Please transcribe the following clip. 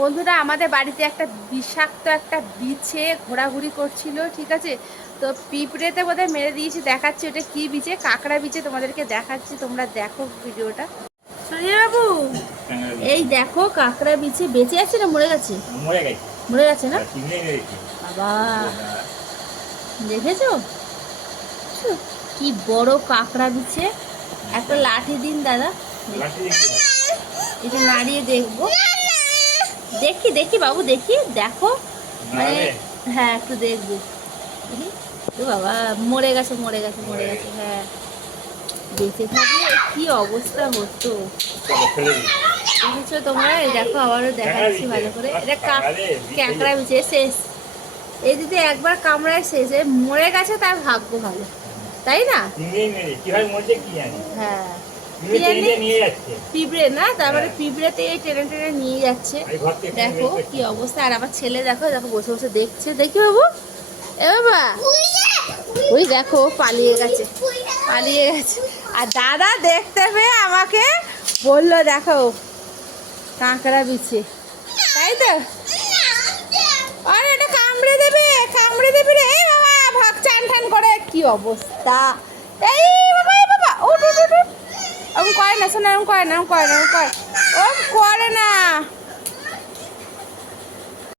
বন্ধুরা আমাদের বাড়িতে একটা বিষাক্ত একটা বিছে ঘোরাঘুরি করছিল, ঠিক আছে। তো পিঁপড়েতে বোধহয় মেরে দিয়েছি, দেখাচ্ছি ওটা কি বিছে, কাঁকড়া বিছে, তোমাদেরকে দেখাচ্ছি, তোমরা দেখো ভিডিওটা। সোনিয়া বাবু এই দেখো কাঁকড়া বিছে, বেঁচে আছে না মরে গেছে? মরে গেছে না বাবা, দেখেছো কি বড় কাঁকড়া বিছে। একটা লাঠি দিন দাদা, এটা নাড়িয়ে দেখবো। দেখি দেখি বাবু দেখি, দেখো মানে হ্যাঁ একটু দেখবো। ও বাবা, মরে গেছে মরে গেছে মরে গেছে। হ্যাঁ বেঁচে থাকলে কি অবস্থা হতো বুঝেছো তোমরা। এই দেখো আবারও দেখাচ্ছি ভালো করে, এটা কাঁকড়া বিছে শেষ। এই দিদি একবার কামড়ায় শেষ, মরে গেছে তার ভাগ্য ভালো, তাই না? হ্যাঁ পিঁপড়ে না, তারপরে পিঁপড়েতে টেনে টেনে নিয়ে যাচ্ছে। দেখো কি অবস্থা। আর আমার ছেলে দেখো দেখো বসে বসে দেখছে। দেখি বাবু, এ বাবা ওই দেখো পালিয়ে গেছে পালিয়ে গেছে। আর দাদা দেখতে পেয়ে আমাকে বললো দেখো কাঁকড়া বিছে, তাই তো? আরে এটা কামড়ে দেবে রে। এই বাবা ভাগ, চান ঠান করে কি অবস্থা। এই বাবা এই বাবা ওঠ ওঠ ওঠ, ওম করে না শোনা, ওম করে না ওম করে না ওম করে না।